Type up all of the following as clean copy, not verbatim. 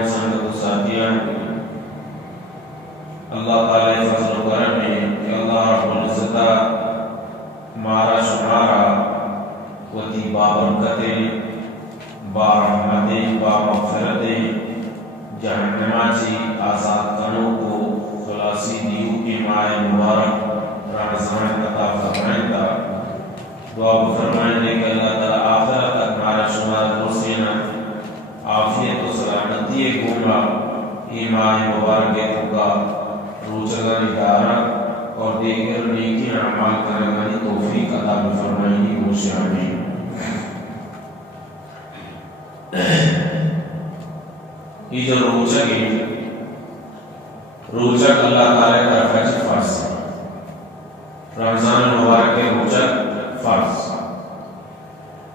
انسان کو ساتھیاں اللہ تعالی فضل و کرم ہے کہ اللہ رب العزت مارا شمارا وتی بابرکتیں برحمتیں بمغفرتیں جہنم سے آزاد کنوں کو خلاصی دیو کے ماہ مبارک رمضان عطا فرمائیں گا دعا فرمائیں کہ اللہ تعالی آخرت تک مارا شمار رسینا عافیت و سلامتی گوما ایمان مبارک کا روزگار ادارہ اور دیگر نیکی اعمال کرنے کی توفیق عطا فرمائے گوش آمین۔ یہ جو روزہ ہے روزہ اللہ تعالی کا فرض ہے رمضان مبارک کے روزہ فرض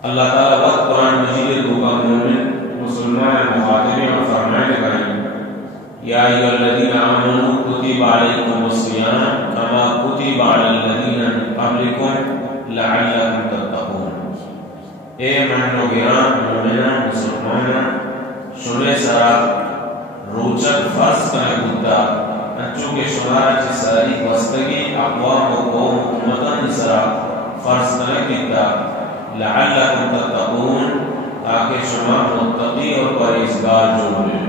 اللہ تعالی وقت قرآن مجید کو مومن مسلمان مخاطبین اور فرمانے لگا یا ایھا الذین آمنوا کتب علیکم الصیام کما کتب علی الذین من قبلکم لعلکم تتقون۔ اے مومنان مومنان مسلمان شنے سرا روچک فرض کرے گدا چونکہ شمار چی ساری وستگی اقوام و قوم امتان سرا فرض کرے گدا لعلکم تتقون تاکہ شما متقی اور پرہیزگار جو لے۔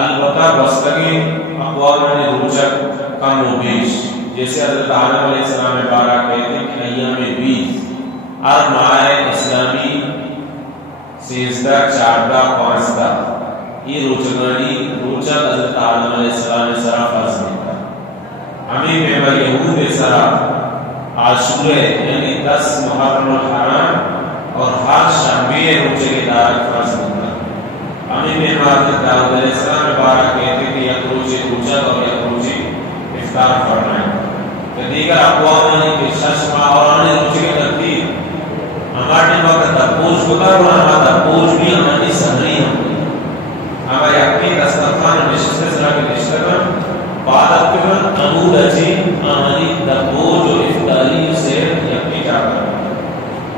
البتہ بستگی اقوام نے روچک کم و بیش جیسے حضرت آدم علیہ السلام بارہ کہتے ہیں کہ ایام 20 اور ماہ اسلامی 13 14 15 یہ روچک حضرت آدم علیہ السلام سرا فرض نہیں تھا۔ ہمیں پیغمبر یہود سرا عاشورہ یعنی 10 محرم الحرام اور ہر شنبے روزے کے دارت فرض نہیں تھا۔ ہمیں پیغمبر داؤد علیہ السلام بارہ کہتے کہ یک روزے روزہ اور یک روزے افطار فرمائیں کہ دیگر اقوام نے کہ 6 ماہ اور آنے روزے کی ترتیب ہمارے وقت تپوش کو کر رہا ہمارا تپوش بھی ہماری سہری ہوتی ہمارے اپنی دسترخوان نشست سرا کے نشتگم پادت کے بعد عمود اچھی ہماری تپوش و افطاری سے یقین جاتا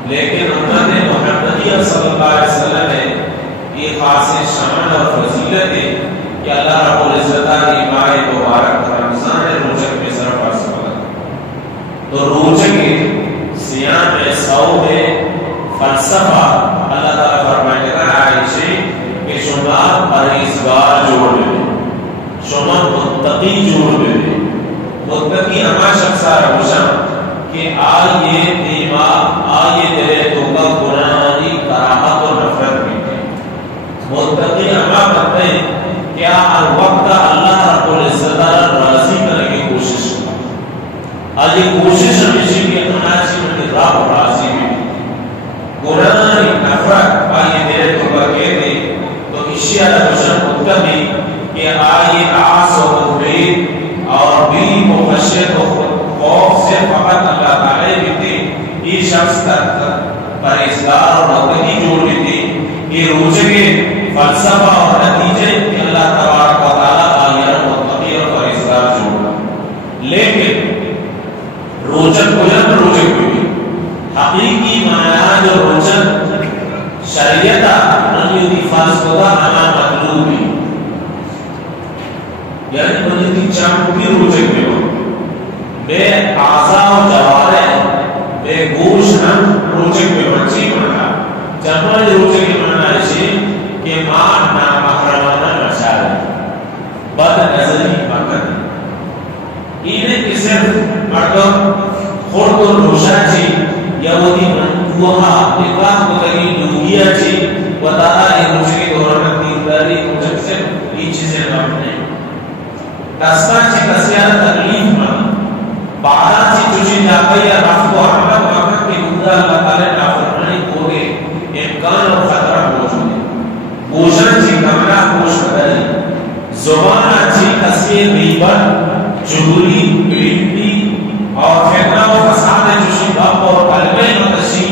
لیکن امت محمدیہ صلی اللہ علیہ وسلم نے یہ خاص شان اور فضیلت ہے کہ اللہ رب العزت کی ماہ مبارک رمضان روزہ میں سر فرض کیا تو روزہ کے صیام میں صوم میں فلسفہ اللہ تعالی فرمائے گا عائشہ کہ شما پرہیزگار جوڑ لے شما متقی جوڑ لے متقی ہمارا شخص روشن کہ آئیے دیما آئیے تیرے تو کا گناہی کراہت و نفرت بھی متقی ہمارا بنتے ہیں کیا ہر وقت اللہ رب العزت راضی کرنے کی کوشش کرنا آج یہ کوشش ہمیشہ کی اناچی میں رب راضی بھی گناہی نفرت آئیے تیرے تو کا کہتے تو اشیاء روشن متقی کہ آئیے آس و امید اور بھی مخشیت و خوف سے فقط اللہ تعالی بھی تھے یہ شخص تک پرہیزگار اور متقی جوڑ بھی تھے یہ روزے کے فلسفہ اور نتیجے کہ اللہ تبارک و تعالی آئیہ متقی اور پرہیزگار جوڑا لیکن روزن بجن روزے کو بھی حقیقی معنی جو روزن شریعتا انہی فرض خدا انا مطلوب بھی یعنی انہی چاہوں بھی روزے میں ہو بے آزا و جوارے بے گوش ہم روزے میں بچی مانا جمع روزے کے معنی ہے کہ ماں نامحرمانہ مشاہد بد نظری مکر انہیں کہ صرف مردم خورد و روشہ چی یا وہ دی منقوہا نکاح مدری لوگیہ چی و تعالی یہ روزے کے دوران دینداری روزے سے یہ چیزیں رب نہیں دستا چی کسیانہ تکلیف مانا بعدا چی چوچی جاگئی یا رفت و حمد مکر کی مدہ اللہ تعالی نافرمانی ہو گئے امکان اور خطرہ موجود ہے گوشن چی کمرہ گوش بدلی زبان اچھی تصویر غیبت چغلی بلندی اور فتنہ و فساد جوشی باب اور قلبِ متشی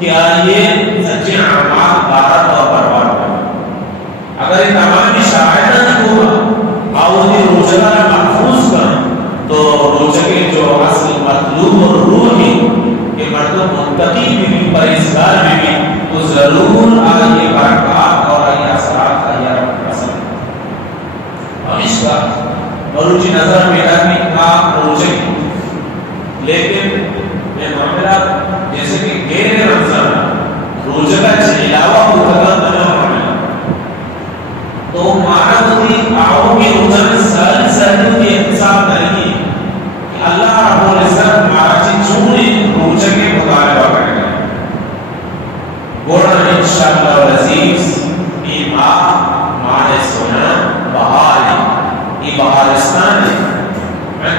کہ آئیے سچے اعمال غارت اور برباد کریں اگر یہ تمامی شرائط نہ ہوگا آؤدی روزہ محفوظ کریں تو روزہ کے جو اصل مطلوب اور روح ہے کہ مردم متقی بھی پرہیزگار بھی تو ضرور آئیے برکات اور آئیے اثرات آئیے گوڑا انشاءاللہ العزیز ای ماہ ماہ سونا بہار ای بہارستان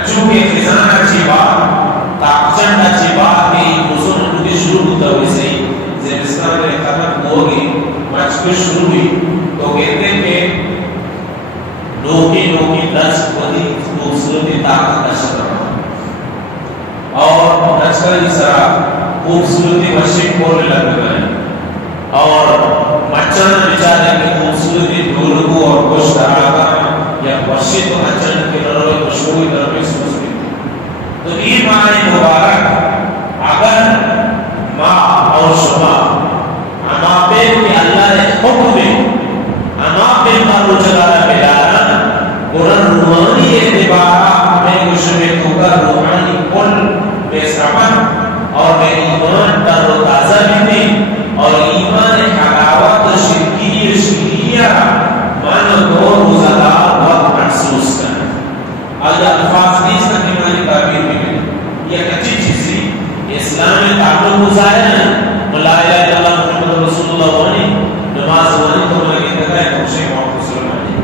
چونکہ خزانہ اچھی بات تاکچند اچھی بات کی موسم مجھے شروع ہوتا ہوئی سے زمستان میں ختم ہوگی مچ کو شروع ہوئی تو کہتے ہیں کہ نوکی نوکی درس بڑی خوبصورتی طاقت نشر رہا اور نشر اس طرح خوبصورتی مشرق کھولنے لگ گئے اور مچھر بیچارے کی خوبصورتی ڈھول کو اور گوشت آگا یا وشی تو مچھر کے لڑوے خوشبوئی طرف محسوس کی تو یہ معنی مبارک اگر ماں اور شما اما پہ کہ اللہ نے حکم میں اما پہ مارو چلانا ملانا قرآن روحانی اعتبارہ میں کچھ میں توکر روحانی کل بے سرمن اور میں ایمان تر و تازہ بھی اور ایمان حلاوت شرکی شکریہ من دو روزدار وقت محسوس کرنا آج الفاظ نہیں سکتے ہماری تعبیر بھی ملی یہ اچھی چیز تھی اسلام میں تعلق گزارے نا لا الہ الا اللہ محمد رسول اللہ وانی نماز وانی تو لگے تکا ہے خوشے محمد صلی اللہ علیہ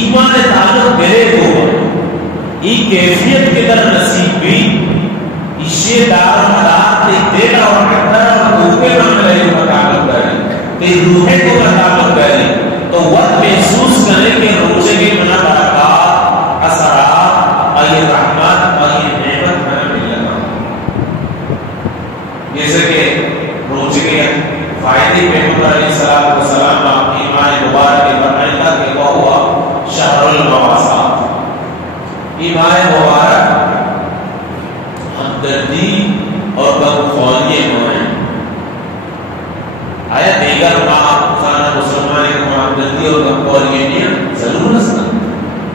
ایمان تعلق میرے کو ای کیفیت کے در نصیب بھی اسے دار مدار تے دینا اور کتر اور دوپے معاملے کو تعلق کرے تے روحے کو تعلق کرے تو وقت محسوس کرنے کے روزے کے منا برکات اثرات اور یہ رحمت اور یہ نعمت منا مل لگا جیسے کہ روزے کے فائدے پیغمبر علیہ الصلوۃ والسلام اپنی ایمان مبارک کے فرمائندہ کہ وہ ہوا شہر المواسات ایمان مبارک ہمدردی اور غمخواری ہوئے آیا دیگر ماہ خانہ مسلمان کو ہمدردی اور غمخواری نہیں ضرور ہے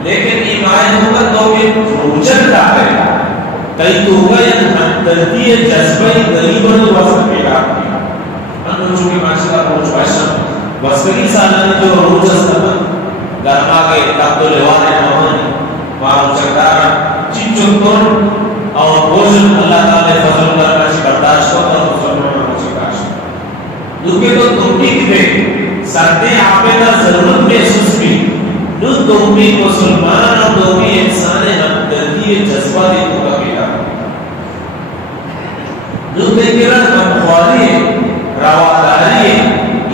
لیکن ایمان ہوگا تو کہ روجن کا ہے کئی تو ہوگا یا ہمدردی جذبہ غریبوں کو وصف پیدا کی ہم روچوں کے ماشاءاللہ روچ باشا وصفی سالہ نے جو روچ استمت گرما کے تابدو لوانے موہنی وہاں چکتارا چنچن اور بوجن اللہ تعالی فضل کرنا چی برداشت ہوتا ہے مسلمان کو چکاشت کیونکہ تو تم بھی کبھے سردے آپے کا ضرورت محسوس بھی نو تم بھی مسلمان اور تم بھی انسان ہمدردی جذبہ دے تو کا پیدا نو دیکھنا غمخواری رواداری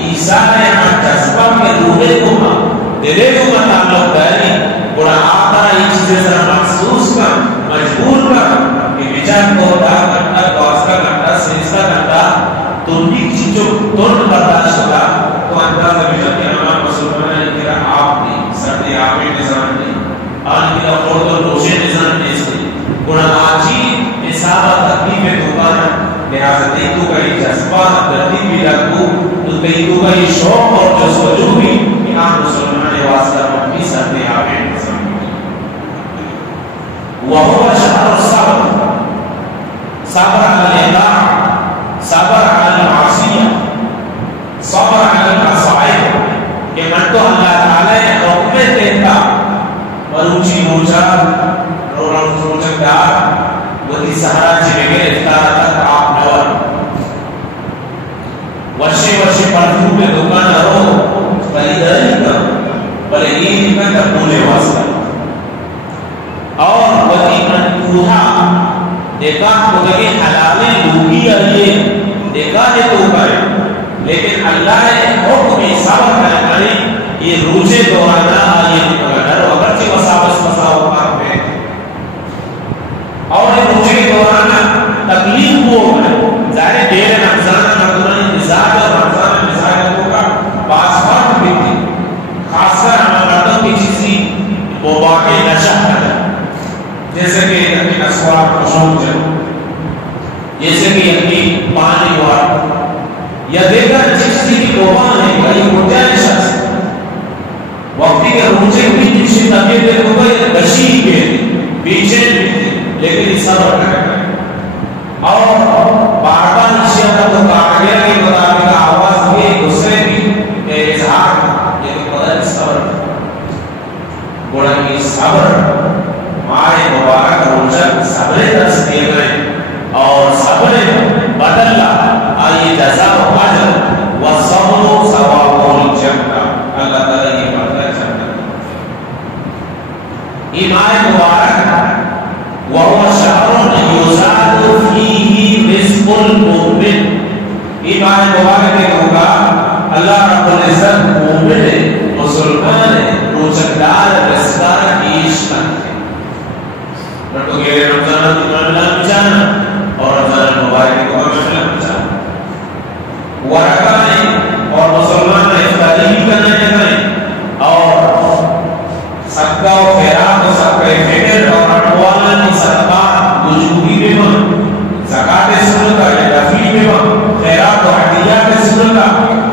عیسیٰ نے ہم جذبہ کے روحے کو دلے کو تعلق داری بڑا آتا یہ چیزیں ذرا محسوس کا مجبور کا کہ بیچار کو دا کرنا گوز کا کرنا سیسا کرنا تم بھی چیزوں تون برداشت ہوگا تو اندازہ بیچار کہ ہمارا مسلمان ہے کہ آپ نہیں سردی آپ نظام نہیں آن کی لفظ اور روشے نظام نہیں سے بڑا آجی نصابہ تکلیف دوبارہ لہذا دیکھو کا یہ جذبہ دردی بھی لگو تو دیکھو کا یہ شوق اور جذبہ بھی کہ آپ مسلمان واسطہ مکی سردی آپ نظام وهو شهر الصبر صبر على الإطاعة صبر على المعصية صبر على المصائب کہ من تو اللہ تعالی نے حکم دیتا مروچی موجہ روچندار ودی سہرا چلے افطار تک آپ نور ورشے پرفیوم پہ دکان رہو خریداری کرو بلے عید میں تک بولے واسطہ اور وہی انکوہا دیکھا خودگی حلالی لوگی آئیے دیکھا ہے تو کرے لیکن اللہ نے حکم صبر کرنے یہ روزے دورانہ آئیے نکلنا اگرچہ وسابس مساوقات میں اور یہ روزے دورانہ تکلیف کو ظاہر دیر رمضان رمضان مزاج اور رمضان مزاج ہوگا بعض فرق بھی تھی خاص کر ہمارا مردوں کی چیزی وہ واقعی نشہ کرنا جیسے کہ اپنی اسوار کو شوق جائے جیسے کہ اپنی پانی وار یا دیکھر چیزی کی قوان ہے یہ مجھے شخص وقتی کے روچے بھی جیسی طبیعت دے ہوگا یہ بشی کے بیچے لیکن اس صبر کرے اور بار بار نشیتہ کو کاغیر کے مطابق آواز بھی دوسرے بھی اظہار یہ تو پتہ صبر گوڑا کی صبر مائے مبارک روچہ صبر درس دیے گئے اور صبر بدلہ آئیے ایمان مبارک ہوگا اللہ رب العزت مومن مسلمان روزگار رزقار کیش کرتے رٹو کے رمضان تمہیں بچانا اور رمضان مبارک کو مشغلہ بچانا ورکائیں اور مسلمان افطاری بھی کرنا چاہتے اور صدقہ و خیرات و صدقہ فکر اور اٹوالا کی صدقہ وجوبی میں زکاة سنت کا دفعی میں خیرات و عطیات سنت کا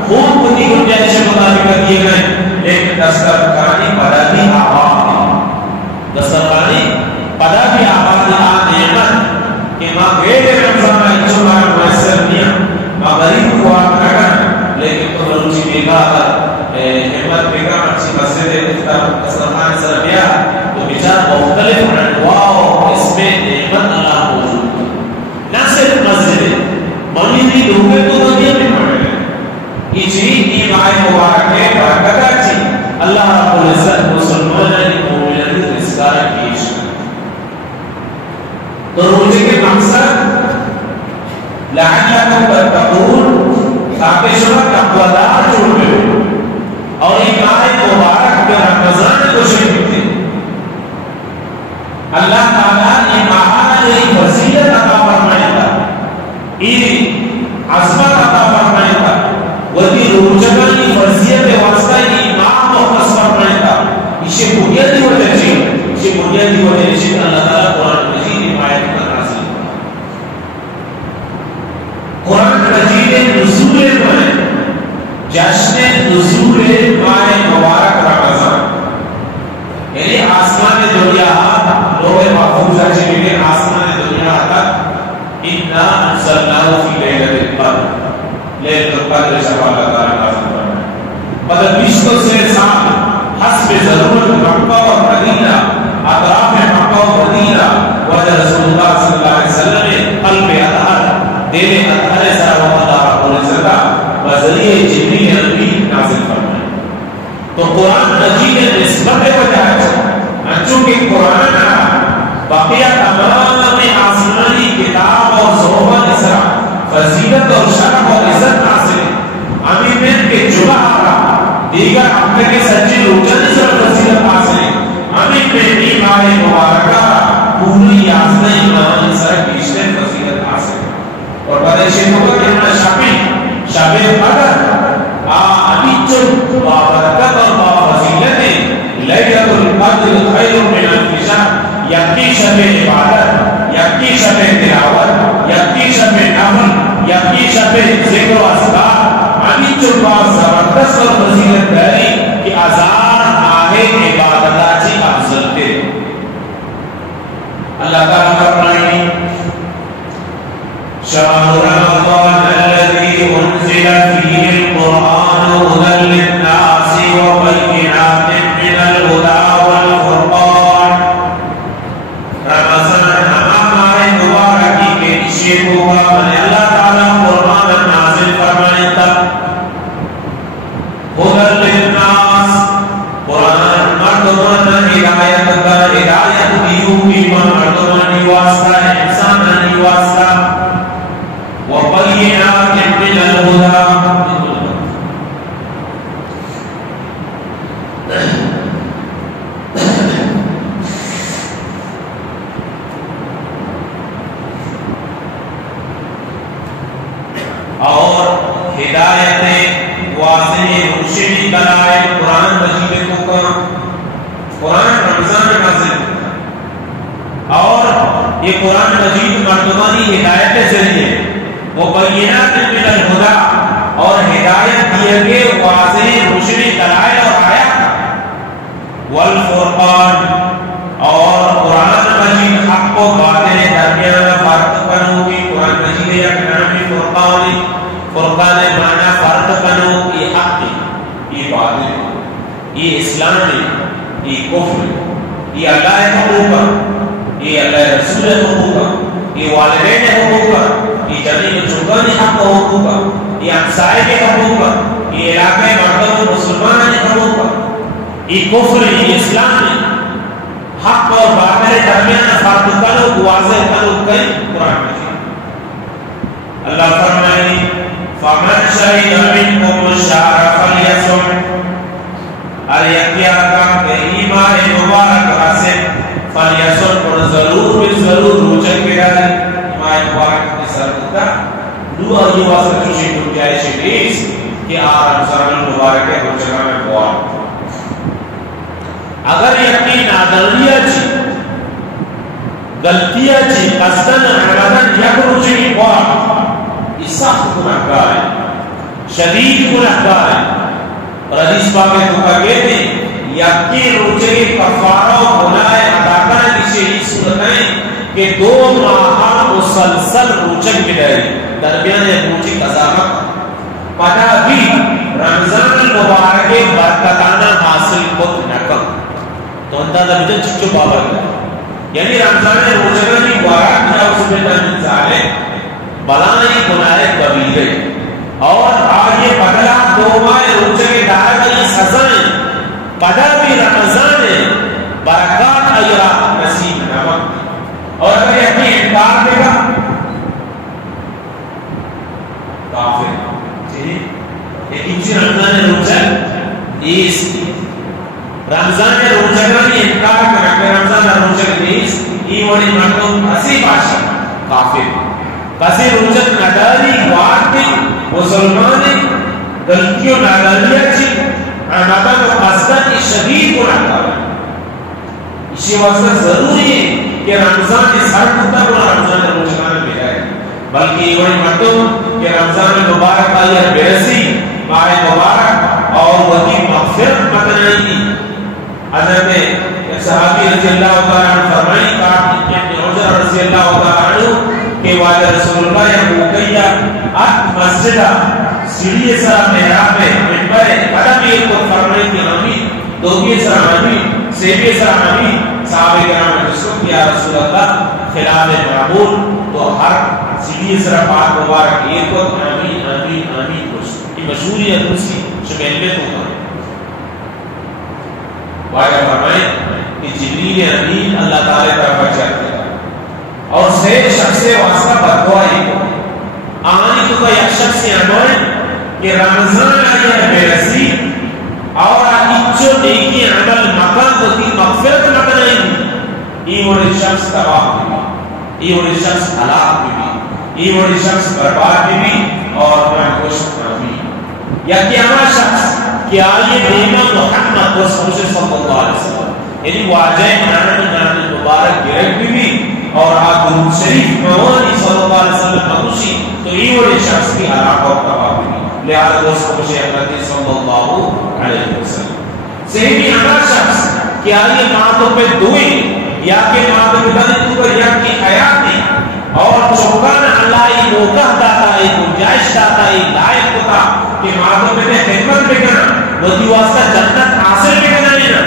خود کو دی گنجائش مطابق کیے گئے لیکن دسترخوانی پدا بھی آباد ہے دسترخوانی پدا بھی آباد ہے نعمت کہ ماں غیر رمضان کا انشاءاللہ محسر نیا ماں غریب کو آپ رکھن لیکن تو روچی بیگا حمد بیگا اچھی مسجد دسترخوان سر بیا تو بچار مختلف انواع اس میں نعمت اللہ موجود ہے نہ صرف مسجد منیدی لوگے تو دنیا میں پڑے گئے یہ ماہ مبارک ہے برکت اچھی اللہ رب العزت مسلمانوں مومنوں رزقار کیش تو روزے کے مقصد لعلکم تتقون تاکہ شما تقوادار جوڑ گئے اور یہ ماہ مبارک کے رمضان کو شریف تھے اللہ تعالیٰ نے ماہانہ ایک فضیلت عطا فرمائے گا عظمت عطا فرمائے گا وہی روزگانی فضیلت واسطہ امام مختص فرمائے گا اسے بنیادی وجہ سے اللہ تعالیٰ قرآن مجید حمایت کر نازل قرآن مجید نزول میں جشن نزول ماہ مبارک رمضان یعنی آسمان دنیا لوگ محفوظ ہے لیکن آسمان دنیا تک انا انزلناه فی لیلۃ القدر لیلۃ القدر شب اللہ تعالی نازل فرمائے مطلب 20 سے سال حسب ضرورت مکہ اور مدینہ اطراف مکہ اور مدینہ وجہ رسول اللہ صلی اللہ علیہ وسلم نے قلب اطہر دل اطہر سے اللہ رب العزت بذریعہ جبریل امین نازل فرمائے تو قرآن مجید نسبت وجہ چونکہ قرآن بقیہ تمام آسمانی کتاب اور صحبہ نسرا فضیلت اور شرف اور عزت حاصل ہمیں من کے جمعہ آرہا دیگر ہفتے کے سچے روزہ نسرا فضیلت حاصل ہمیں من ماہ مبارکہ پوری 11 ایمان نسرا بیشتر فضیلت حاصل اور بڑے شیخوں کے شب قدر بابرکت اور بافضیلت لیلۃ القدر خیر من الف شہر یکی شب عبادت یکی شب تلاوت یکی شب نفل یکی شب ذکر و اذکار ہمیں جو بات زبردست اور فضیلت داری کہ اذان آہے عبادت کی افضل تھے اللہ تعالیٰ فرمائیں شهر رمضان الذي أنزل فيه القرآن هدى للناس وبينات من الهدى والفرقان رمضان ہمارے مبارکی کے نشے ہوگا من اللہ تعالیٰ قرآن نازل فرمائے تھا هدى للناس قرآن مردمان ہدایت کا ہدایت دیو کی مردمان واسطہ انسان واسطہ وبينات من الهدى اور ہدایت واضح روشنی دلائل قرآن مجید کو قرآن رمضان میں نازل اور یہ قرآن مجید مردمانی ہدایت سے ذریعے وبینات من الهدى اور ہدایت دیے گئے واضح روشنی دلائل اور آیات والفرقان اور قرآن مجید حق و باطل درمیان فرق کرنے کی قرآن مجید یک نامی فرقان فرقان معنی فرق کرنے کی حق یہ باطل یہ اسلام یہ کفر یہ اللہ حقوق یہ اللہ رسول حقوق یہ والدین حقوق یہ جنین چکانی حق و حقوق یہ امسائے کے حقوق یہ علاقے مردم مسلمان حقوق یہ کفر یہ اسلام حق اور باطل درمیان فرق کرو واضح کرو کئی قرآن مجید اللہ فرمائے فمن شهد منكم الشهر فليصم اریتیا کام کے ایمان مبارک راسے فلیصم اور ضرور روچہ کے ڈالے ایمان مبارک کے سر ہوتا دو ایوہ سے چوشی دنیای شکریس کہ رمضان المبارک ہے روچہ میں بوار اگر یقین آدھریا چی غلطیہ چی قصدن رمضان یک روچہ کی بوار یہ سخت گناہگار ہے شدید گناہگار ہے اور حدیث پاک میں تو کہتے ہیں یقین روچے کے کفارہ و گناہ ادا کرنے کی شہید صورت ہے کہ 2 ماہ مسلسل روچک ملے درمیان روچے قضامت پتہ بھی رمضان المبارک برکتانہ حاصل خود نکم تو اندازہ بجن چچو بابر ہے یعنی رمضان روچہ کی وارات یا اس میں تنین ظالے بلانی گناہ کبیرے اور آگے بدلا 2 ماہ روچے کے دار کی سزائیں پدا بھی رمضان برکات ایرا نصیب نمک اور اگر یہ اپنی انکار دے گا کافر لیکن چی رمضان روچہ اس رمضان روچہ کا انکار کرنے رمضان روچہ نیس یہ وڑی مردم اسی باشا کافر کسی روچت نداری وارتی مسلمانی غلطیوں ناداریہ چی رمضان و قصدہ کی شدید گناہ کرے اسی واسطہ ضروری ہے کہ رمضان کے ساتھ تک رمضان روزانہ میں جائے بلکہ یہ بڑی مردم کہ رمضان مبارک کا یہ بیسی ماہ مبارک اور وہی مغفرت مدنائی کی حضرت صحابی رضی اللہ تعالیٰ عنہ فرمائی کہا کہ ابن عجر رضی اللہ تعالیٰ عنہ کہ واجہ رسول اللہ یا موقعیہ مسجدہ سیڑھی سرا محراب میں منبر قدم ایک کو فرمائی کی آمین دوگی سرا آمین سیبی سرا آمین صحابہ کرام نے جسکو کیا رسول اللہ خلاف معمول تو ہر سیڑھی سرا پاک مبارک ایک کو آمین آمین آمین کچھ یہ مشہوری ہے دوسری شمیل میں تو کریں واجہ فرمائے کہ جبریل امین اللہ تعالی طرف چاہتے ہیں اور سے شخص واسطہ بدوائی کو آنی تو کا یک شخص امائے کہ رمضان آیا بیرسی اور اچھو نیکی عمل مقام ہوتی مغفرت مقام نہیں یہ وڑی شخص تباہ بھی یہ وڑی شخص حلاق بھی یہ وڑی شخص برباد بھی اور میں خوش بھی یا کیاما شخص کہ آئیے دیمہ محمد رسول صلی اللہ علیہ وسلم یعنی واجہ نانا مبارک گرک بھی اور آپ درود شریف موانی صلی اللہ علیہ وسلم مدوشی تو یہ وڑی شخص کی حلاق اور تباہ بھی لہذا دوست کو حضرت صلی اللہ علیہ وسلم صحیح ہمارا شخص کہ آئیے ماتوں پہ دوئی یا کہ ماتوں پہ دن تو پر یک کی حیات نہیں اور چوکان اللہ ای موقع داتا ای گنجائش داتا ای لائق ہوتا کہ ماتوں پہ خدمت بکنا وہی واسطہ جنت حاصل بکنا نہیں نا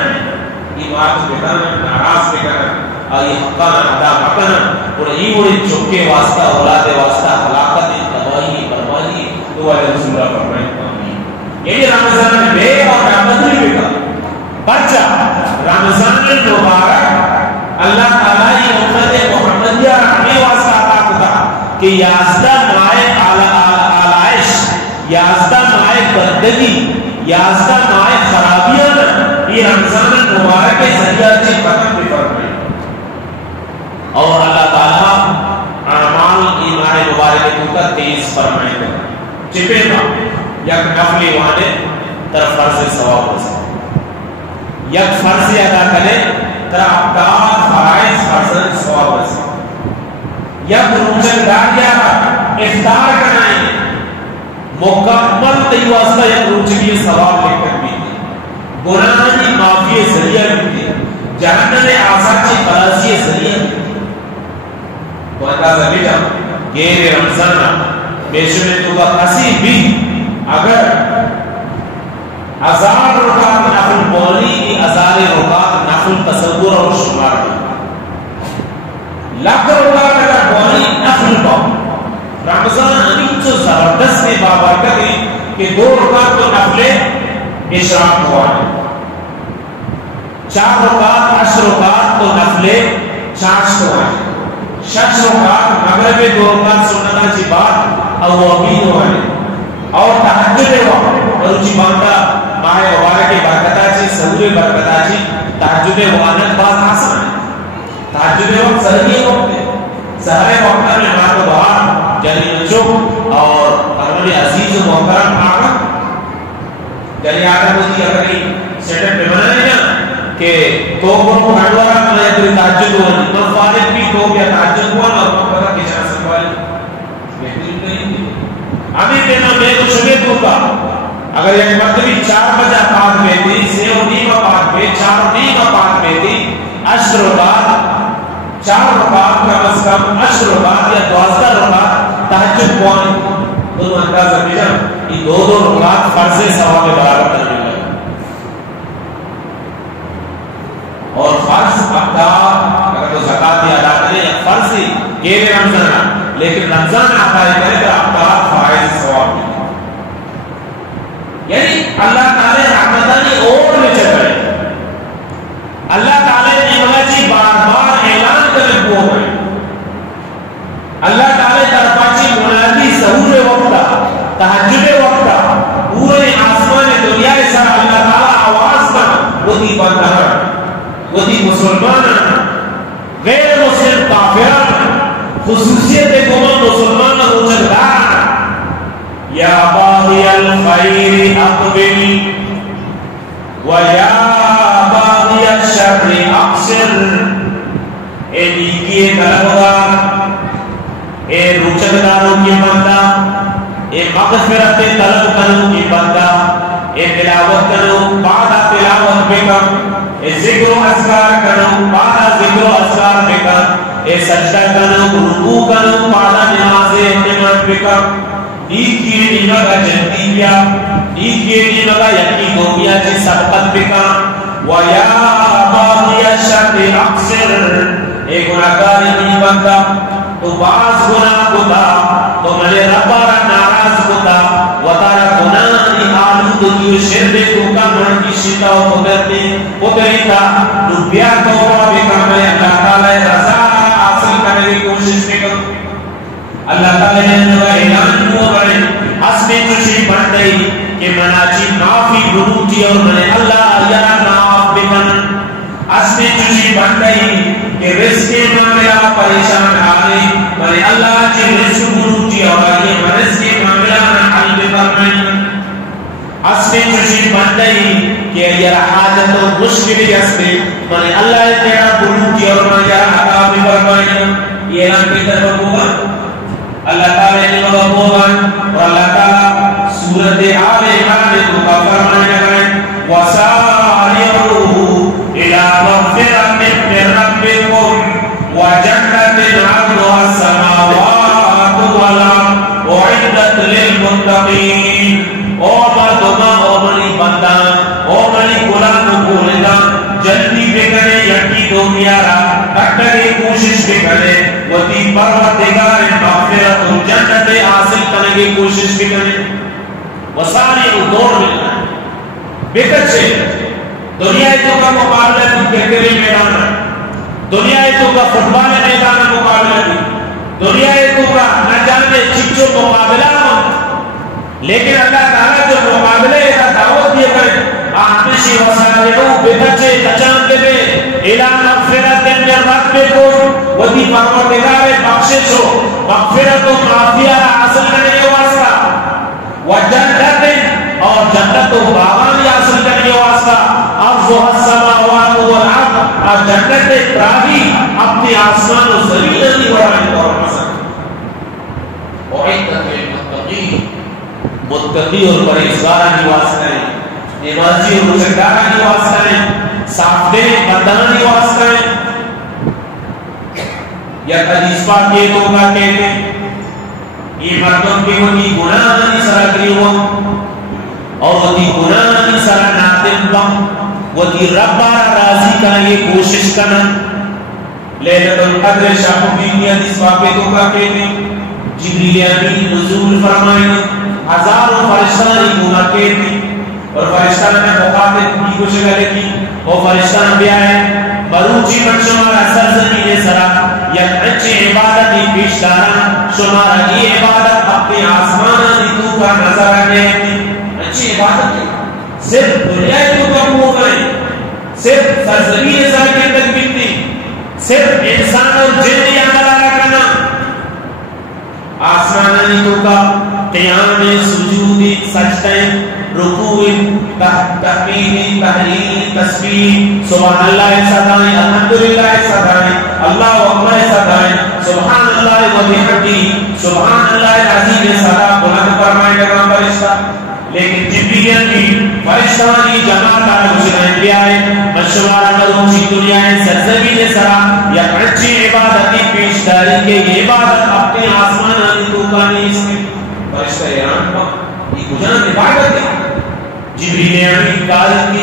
یہ ماتوں پہ دن ناراض بکنا آئی حقانا ادا بکنا اور یہ وہی چوکے واسطہ اولاد واسطہ حلاقت تباہی بربادی تو والے رسول اللہ فرمائے آمین یعنی رمضان میں بے اور رحمت بھی بکا بچہ رمضان المبارک اللہ تعالیٰ یہ امت محمدیہ رحمی واسطہ عطا کتا کہ 11 ماہ آلائش 11 ماہ بندگی 11 ماہ خرابیاں یہ رمضان المبارک کے ذریعہ سے ختم بھی فرمائے اور اللہ تعالیٰ اعمال ایمان مبارک کا تیز فرمائے گا چپے گا یک نفلی وانے طرف فرض ثواب ہو سکتے یک فرض ادا کرے طرف ابداد فرائض فرض ثواب ہو سکتے یک روزہ داریا افطار کرائیں مکمل تیوازدہ یک روزہ کی ثواب لے کر بھی گناہی معافی ذریعہ بھی جہنم آزاد کی خلاصی ذریعہ تو اندازہ بیٹا غیر رمضان بے شمع تو کا کسی بھی اگر 1000 رکعت نفل بولی کی 1000 رکعت نفل تصور اور شمار میں 1,00,000 رکعت اگر بولی نفل باؤ رمضان امین جو زبردست میں بابرکت ہے کہ 2 رکعت تو نفل اشراق ہوا ہے 4 رکعت 10 رکعت تو نفل چاش ہوا ہے 6 رکعت مغرب 2 رکعت سنتہ کی بات اوابین ہوا ہے اور تہجد وقت بروچی باندا ماہ مبارک برکتا چی سہور برکتا چی تہجد وانت باز آسان ہے. تہجد وقت سہری وقت ہے. سہرے وقت میں ماہ بہار جلی نچو اور ہمارے عزیز و محترم آقا جلی آقا کو دی اگر سیٹ اپ پہ بنائے نا کہ تو کو ہڑوارا میں کوئی تہجد ہوا نہیں تو فارغ بھی تو کیا تہجد ہوا نا اور پتہ کہ جان سوال بہترین نہیں. ابھی کہنا میں تو شبے تو کا اگر ایک مرتبہ 4 بجے پاک میں تھی 3:30 پاک میں 4:30 پاک میں تھی عشر بعد 4 رکعت کم از کم 10 رکعت یا 12 رکعت تہجد پوائن تو اندازہ کیا یہ 2 رکعت فرض ثواب برابر کرنے لگا. اور فرض اقدار اگر تو زکات ادا کرے یا فرض ہی یہ رمضان لیکن رمضان عطا کرے تو اقدار فرائض ثواب ملے. یعنی اللہ تعالی رحمتانی اور میں چل رہے اللہ تعالی نے مجھے بار بار اعلان کرے کو ہے. اللہ تعالی طرفاچی منادی سحور وقتا تہجد وقتا پورے آسمان دنیا سے اللہ تعالی آواز کا وہ دی بندہ وہ دی مسلمان غیر مسلم کافران خصوصیت کو مسلمان روزگار یا باغی الخیر اقبل وَيَا بَاغِيَ الشَّرِّ أَقْصِرْ. اے نیکی طلبگار اے روچکداروں کی بندہ اے مغفرت طلب کروں کی بندہ اے تلاوت کروں بعد تلاوت بکم اے ذکر و اذکار کروں بعد ذکر و اذکار بکم اے سجدہ کروں رکوع کروں بعد نماز اہتمام بکم. نیکی نیمگا جنتی بیا نیکی نیمگا یکی دوبیا چی سبقت بکا وَيَا بَاغِيَ الشَّرِّ أَقْصِرْ. ایک گناہگار یعنی بندہ تو باز گناہ کتا تو ملے ربارا ناراض کتا وطارا گناہی آلود کیو شرد تو کا مرکی شتا و قدرتی قدریتا نبیا توبہ بکا میں اللہ تعالی رضا حاصل کرنے کی کوشش بکا. اللہ تعالی نے اعلان ہوا بڑے حسن خوشی بن گئی کہ مناچی معافی بروتی اور میں اللہ یرا معاف بکن. حسن خوشی بن گئی کہ رزق معاملہ پریشان آگئی میں اللہ کی رزق بروتی اور یہ رزق معاملہ حل بکن. حسن خوشی بن گئی کہ یرا حاجت و مشکل جستے میں اللہ تیرا بروتی اور میں یرا عطا بکن. یہ اعلان کی طرف ہوگا اللہ تعالی نے بہت اور اللہ تعالی سورۃ آل عمران میں تو فرمایا ہے وَسَارِعُوا إِلَى مَغْفِرَةٍ مِّن رَّبِّكُمْ وَجَنَّةٍ عَرْضُهَا السَّمَاوَاتُ وَالْأَرْضُ أُعِدَّتْ لِلْمُتَّقِينَ. او مردما او بنی بندہ او بنی غلام بولنا جلدی بکنے یکی دو میارا تکڑی کوشش بکنے وتی پروردگار مغفرت و جنت حاصل کرنے کی کوشش بکنے. وساری دور ملنا بکچے دنیا تو کا مقابلہ کی کرکٹ میدان دنیا تو کا فٹ بال میدان مقابلہ کی دنیا تو کا نہ جانے چچو مقابلہ لیکن اللہ تعالی جو مقابلے کا دعوت دیا کرے آتشی وسائلوں بکچے تچان دے اعلان مغفرت من ربکم ودی پروردگار بخشش ہو مغفرت و معافیہ حاصل کرنے کے واسطہ وجنت اور جنت و باغان حاصل کرنے کے واسطہ ارضها السماوات والارض اور جنت راہی اپنی آسمان و زمین کی بڑھانے اور حاصل اعدت للمتقین متقی اور پرہیزگار کی واسطہ ہے نمازی اور روزگار کی واسطہ ہے صاف دل مردان کی واسطہ ہے. یا حدیث پاک یہ تو کا کہتے یہ مردوں کے وہی گناہ نہیں سرا گریو اور وہی گناہ نہیں سرا ناتم با وہی رب راضی کرنے کی کوشش کرنا. لیلۃ القدر شاہ الدین حدیث پاک یہ تو کا کہتے جبریل امین نزول فرمائے ہزاروں فرشتہ کہتے اور فرشتہ نے مخاطب کی کوشش کرے کی اور فرشتہ بھی آئے بروچی بچوں اور اثر زمین سرا یک اچھی عبادتی پیش دارا شمارا کی عبادت اپنی آسمان دی تو کا نظر آنے اچھی عبادت ہے صرف دنیا تو کا مو گئے صرف سرزمین زمین تک بیتی صرف انسان اور جن یا ملالا کرنا آسمانی تو کا قیام سجود سجدہ رکوع تحمید تحلیل تسبیح سبحان اللہ صدائیں الحمدللہ صدائیں اللہ اکبر صدائیں سبحان اللہ و بحمدہ سبحان اللہ العظیم صدا بلند فرمائے گا فرشتہ لیکن جبریل کی فرشتانی جماعت آنے مجھے بھی آئے مشوارہ مروچی دنیا سرزمین سرا یا اچھی عبادتی پیش داری کے یہ عبادت اپنے آسمان آنے تو کانی اس میں فرشتہ ایران کو یہ کجان عبادت ہے جبریل امین کارت کی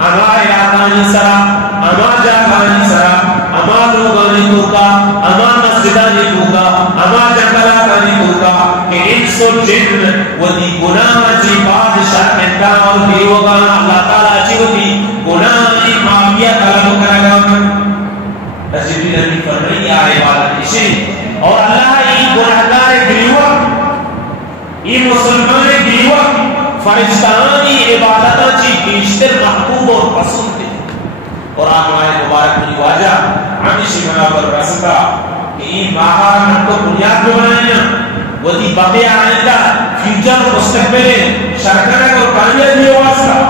اما علاقانی سرا اما جاگانی سرا اما لوگانی تو کا اما مسجدانی تو کا اما جنگلاتانی تو کا کہ انس و جن و دی گناہ جی بادشاہ انتا اور دیوگا اللہ تعالیٰ جی و دی گناہ جی معافیہ طلب کرے گا جبریل امین فرمائی آئے والا نشے اور اللہ یہ گناہگار گریوہ یہ مسلمان گریوہ فرشتانی عبادت جی بیشتر محبوب اور پسند ہے اور آئے مبارک میں واجہ ہمیشہ منابر رسکا کہ یہ ماہر ہم کو بنیاد کو بنائیں وہ دی بقی آنے کا فیوچر اور مستقبل شرکرہ اور کامیابی واسطہ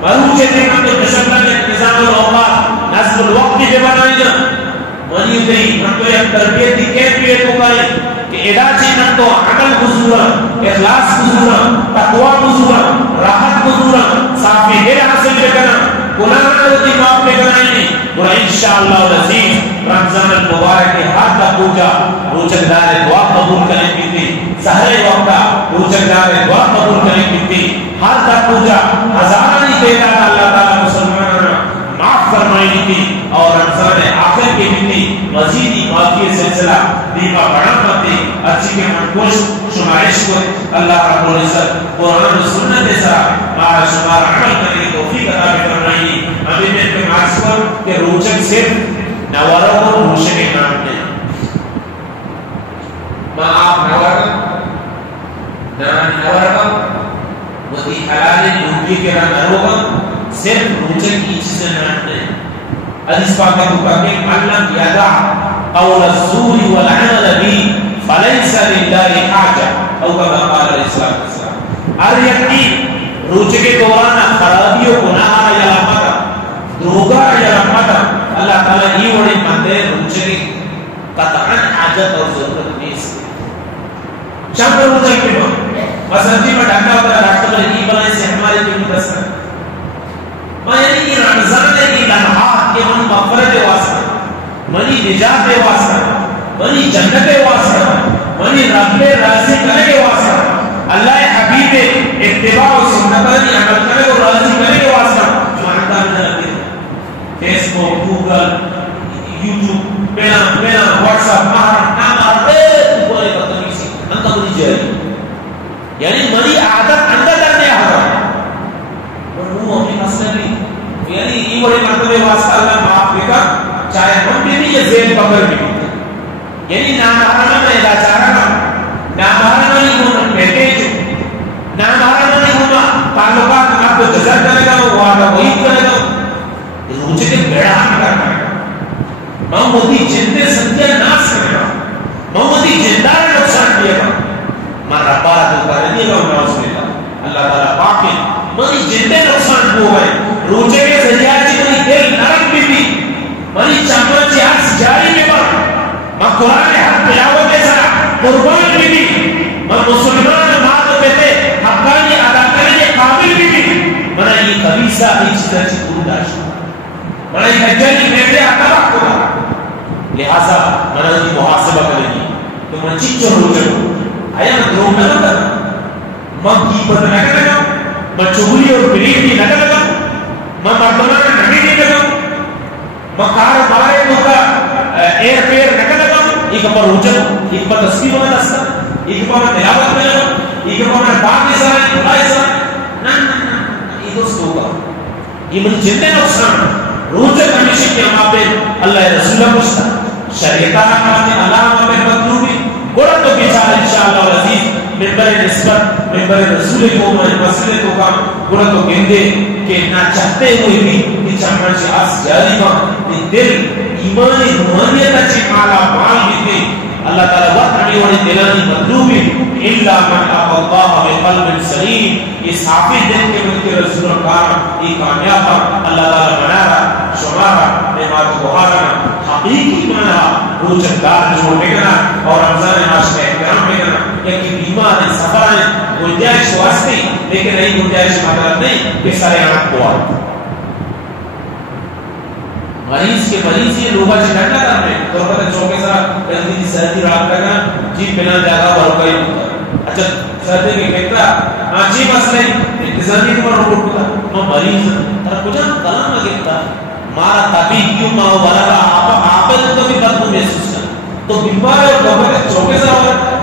مروچے تھے ہم تو مشکل نظام الاوقات نظم الوقت بھی بنائیں منی دہی ہم تو یک تربیتی کیفیت کو کہیں کہ اداچی نہ تو عمل حضورا اخلاص حضورا تقوی حضورا راحت حضورا صافی دل حاصل بکنا گناہ ہوتی معاف بکنائنی اور انشاءاللہ العزیز رمضان المبارک کے ہاتھ کا پوجا روچک دار دعا قبول کریں بیتی سہرے وقتا روچک دار دعا قبول کریں بیتی ہاتھ کا پوجا ہزارانی دیتا اللہ تعالیٰ مسلمانہ معاف فرمائنی تھی اور رمضان آخر کے بیتی مزیدی باقی سلسلہ دیپا بڑا پاتے اچھی کے منکوش شمائش کو اللہ رب العزت قرآن و سنت سرا مارا شمار عمل کرنے توفیق عطا فرمائے ہمیں میں پہ معصور کہ روچک صرف نواروں کو روشے کے نام دیں ماں آپ نواروں وہ دی حلال لوگی کے نروگا صرف روچک کی چیزیں نام دیں حدیث پاک ہے کہ علم یدع قول الزور والعمل به فليس لله حاجة او كما قال علیہ السلام ہر یقین روچے کے دوران خرابی و گناہ یا رحمت دروگا یا رحمت اللہ تعالیٰ یہ وڑے مندے روچے کے قطعاً حاجت اور ضرورت نہیں سے چند روچے کے بعد مسجد میں ڈاکٹا ہوتا ہے ڈاکٹر میں یہ بنائے سے ہمارے کے لیے دستر میں یعنی کہ رمضان کی لمحات کے من مغفرت واسطہ منی نجات واسطہ منی جنت واسطہ منی رب راضی کرنے کے واسطہ اللہ حبیب اتباع و سنتانی عمل کرنے کو راضی کرنے کے واسطہ جو آنکہ میں لگے فیس بک گوگل یوٹیوب پینا واٹس اپ نام بولے بدتمیزی سی انتا منی جائے یعنی منی عادت اندر کرنے آ رہا ہے اور وہ اپنی مسئلہ بھی یعنی یہ بڑے مرتبے واسطہ اللہ معاف لکھا چاہے ہم بھی نہیں یہ زیر پکر بھی یعنی نامحرمہ میں اداچارہ نامحرمہ نہیں ہونا پیکیج نامحرمہ نہیں ہونا تعلقات آپ کو جزر کرے گا وہ آگا وہی کرے گا روچے کے بیڑا ہم کرنا ہے محمودی جندے سنتیا ناس کرے گا محمودی جندار نقصان دیا گا من ربارہ تو کرنے گا نوز ملہ اللہ تعالیٰ پاکے منی جندے نقصان ہو گئے روچے کے ذریعہ جی منی دل نرک بھی بھی منی چاہتا چیز جاری میں بار میں قرآن حق تلاوت کے ساتھ قربان بھی بھی میں مسلمان مات پیتے حقانی ادا کرنے کے قابل بھی بھی منہ یہ قبیصہ بھی چیزا چی دور داشتا منہ یہ حجانی میرے اقباق ہوگا لہذا منہ یہ محاسبہ کرنے کی تو من چیچ چو رو چکو آیا میں دروگ نہ کرنا میں گیبت نہ کرنا میں چغلی اور بریف کی نہ کرنا میں مردمان نمی نہیں کرنا میں کاروبارے ہوگا ایر پیر نہ کرنا ایک پر روچن ایک پر تصویر میں دستا ایک پر تلاوت میں لگا ایک پر باقی سارے بھائی سارے نہ یہ دوست ہوگا یہ مجھے جنتے نقصان روچن ہمیشہ کی ہم آپ اللہ رسولہ پوچھتا شریعتہ ہمیں علامہ مطلوبی گوڑا تو بیچارہ انشاءاللہ العزیز ممبر نسبت ممبر رسول کو مسئلے تو کا گوڑا تو گندے کہ نہ چاہتے ہوئے بھی کہ چاہمن سے آس جاری با دل ایمان روحانیت اچھی مالا مال بھی تھے اللہ تعالیٰ وقت ہمیں وڑی دلانی مطلوبی الا من اللہ بقلب سلیم یہ صافی دن کے ملک رسول اللہ یہ کامیاب اللہ تعالیٰ منارا شمارا نعمات بہارا حقیقی مانا روچکدار جو بگنا اور رمضان عاشق احترام بگنا یکی بیمار ہیں سفر ہیں گنجائش واسطے لیکن نہیں گنجائش مطلب نہیں کہ سارے آنکھ کو آتا مریض کے مریض یہ لوگا چکھٹا کرنے تو پتہ چوکے سارا جلدی سردی رات لگا جی بنا جاگا ورکا ہی ہوتا اچھا سردی کے کہتا ہاں جی مسئلہ انتظامی کو رپورٹ ہوتا میں مریض ترہ کجا کلام لگتا مارا طبیب کیوں ماں والا آپ تو بھی درد محسوس کر تو بیمار ہے لوگوں کے چوکے سارا ورکا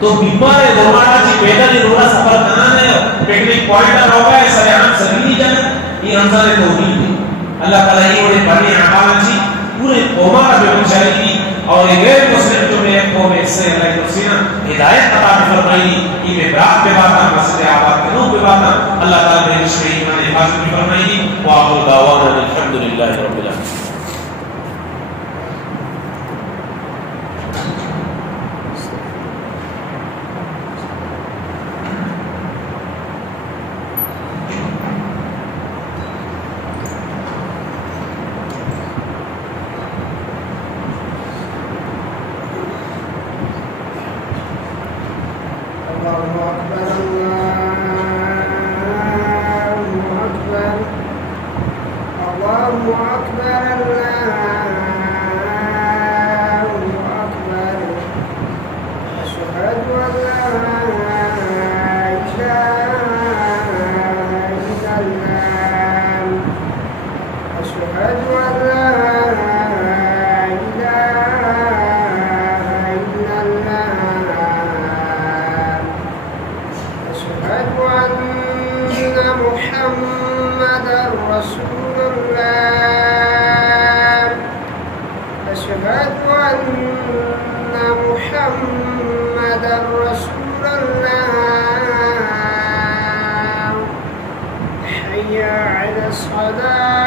تو بیمار ہے دومارا جی پیدا نہیں روڑا سفر کنان ہے پیکنک پوائنٹر ہوگا ہے سریعان سبیلی جانا یہ رمضان توحید ہے اللہ تعالیٰ یہ بڑے بڑے اعمال جی پورے قومہ بے بچائی کی اور یہ غیر مسلم جو میں قوم اس سے اللہ تفسیرہ ہدایت عطا فرمائی یہ میں برات پہ باتا مسجد آباد کے نو پہ باتا اللہ تعالیٰ نے شریف ایمان حفاظت فرمائی وآخر دعوانا الحمدللہ رب العالمین حي على الصلاة